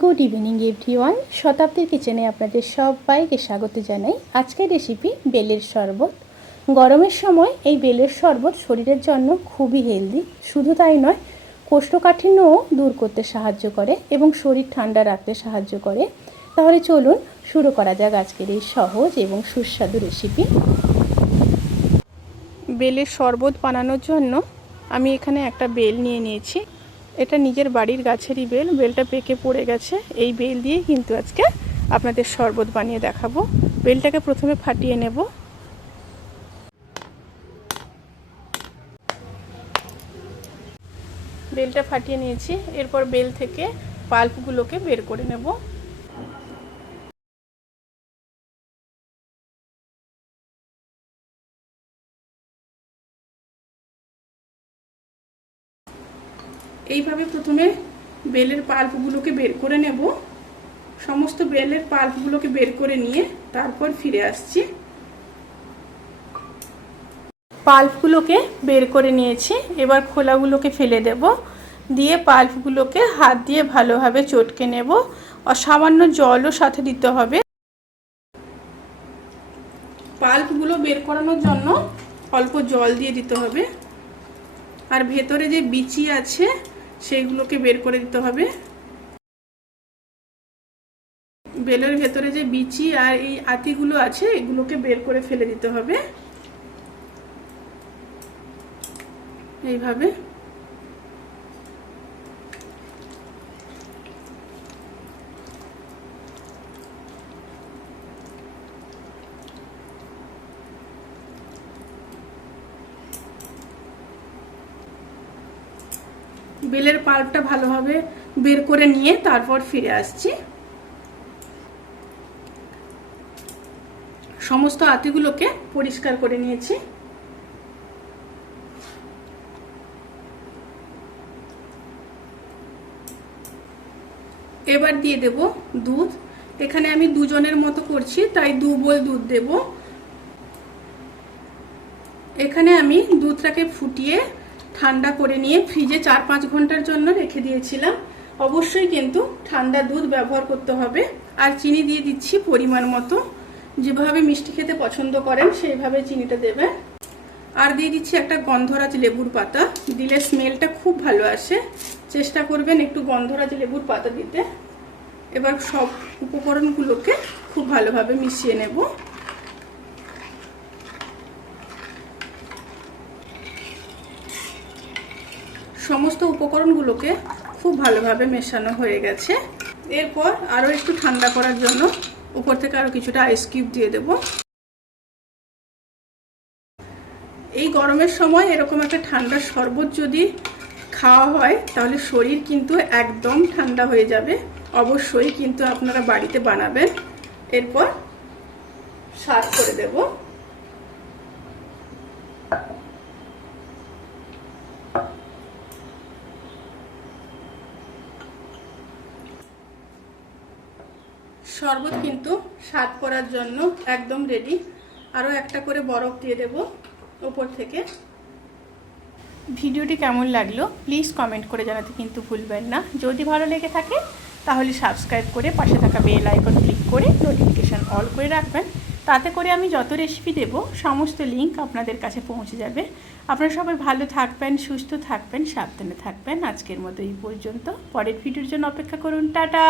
Good evening everyone, শতাব্দীর কিচেনে আপনাদের সবাইকে স্বাগত জানাই। আজকের রেসিপি বেলের শরবত। গরমের সময় এই বেলের শরবত শরীরের জন্য খুবই হেলদি। শুধু তাই নয়, কোষ্ঠকাঠিন্যও দূর করতে সাহায্য করে এবং শরীর ঠান্ডা রাখতে সাহায্য করে। তাহলে চলুন শুরু করা যাক আজকের এই সহজ এবং সুস্বাদু রেসিপি। বেলের শরবত বানানোর জন্য আমি এখানে একটা বেল নিয়ে নিয়েছি। এটা নিজের বাড়ির গাছেরই বেল। বেলটা পেকে পড়ে গেছে। এই বেল দিয়েই কিন্তু আজকে আপনাদের শরবত বানিয়ে দেখাবো। বেলটাকে প্রথমে ফাটিয়ে নেব। বেলটা ফাটিয়ে নিয়েছি। এরপর বেল থেকে পাল্পগুলোকে বের করে নেব। এইভাবে প্রথমে বেলের পাল্পগুলোকে বের করে নেব। সমস্ত বেলের পাল্পগুলোকে বের করে নিয়ে তারপর ফিরে আসছি। পাল্পগুলোকে বের করে নিয়েছি। এবার খোলাগুলোকে ফেলে দেব। দিয়ে পাল্পগুলোকে হাত দিয়ে ভালোভাবে চটকে নেব। আর সামান্য জলও সাথে দিতে হবে। পাল্পগুলো বের করানোর জন্য অল্প জল দিয়ে দিতে হবে। আর ভেতরে যে বিচি আছে সেইগুলোকে বের করে দিতে হবে। বেলের ভেতরে যে বিচি আর এই আতিগুলো আছে এগুলোকে বের করে ফেলে দিতে হবে। এইভাবে বেলের পাল্পটা ভালোভাবে বের করে নিয়ে তারপর ফিরে আসছি। সমস্ত আতিগুলোকে পরিষ্কার করে নিয়েছি। এবার দিয়ে দেব দুধ। এখানে আমি দুজনের মতো করছি, তাই 2 বোল দুধ দেব। এখানে আমি দুধটাকে ফুটিয়ে ঠান্ডা করে নিয়ে ফ্রিজে 4-5 ঘন্টার জন্য রেখে দিয়েছিলাম। অবশ্যই কিন্তু ঠান্ডা দুধ ব্যবহার করতে হবে। আর চিনি দিয়ে দিচ্ছি পরিমাণ মতো। যেভাবে মিষ্টি খেতে পছন্দ করেন সেইভাবে চিনিটা দেবেন। আর দিয়ে দিচ্ছি একটা গন্ধরাজ লেবুর পাতা। দিলে স্মেলটা খুব ভালো আসে। চেষ্টা করবেন একটু গন্ধরাজ লেবুর পাতা দিতে। এবার সব উপকরণগুলোকে খুব ভালোভাবে মিশিয়ে নেব। সমস্ত উপকরণগুলোকে খুব ভালোভাবে মেশানো হয়ে গেছে। এরপর আরও একটু ঠান্ডা করার জন্য উপর থেকে আরও কিছুটা আইস কিউব দিয়ে দেব। এই গরমের সময় এরকম একটা ঠান্ডা শরবত যদি খাওয়া হয় তাহলে শরীর কিন্তু একদম ঠান্ডা হয়ে যাবে। অবশ্যই কিন্তু আপনারা বাড়িতে বানাবেন। এরপর সার্ভ করে দেব। শরবত কিন্তু স্বাদ করার জন্য একদম রেডি। আরও একটা করে বরফ দিয়ে দেব উপর থেকে। ভিডিওটি কেমন লাগলো প্লিজ কমেন্ট করে জানাতে কিন্তু ভুলবেন না। যদি ভালো লেগে থাকে তাহলে সাবস্ক্রাইব করে পাশে থাকা বেল আইকন ক্লিক করে নোটিফিকেশান অল করে রাখবেন। তাতে করে আমি যত রেসিপি দেব সমস্ত লিঙ্ক আপনাদের কাছে পৌঁছে যাবে। আপনারা সবাই ভালো থাকবেন, সুস্থ থাকবেন, সাবধানে থাকবেন। আজকের মতো এই পর্যন্ত। পরের ভিডিওর জন্য অপেক্ষা করুন। টাটা।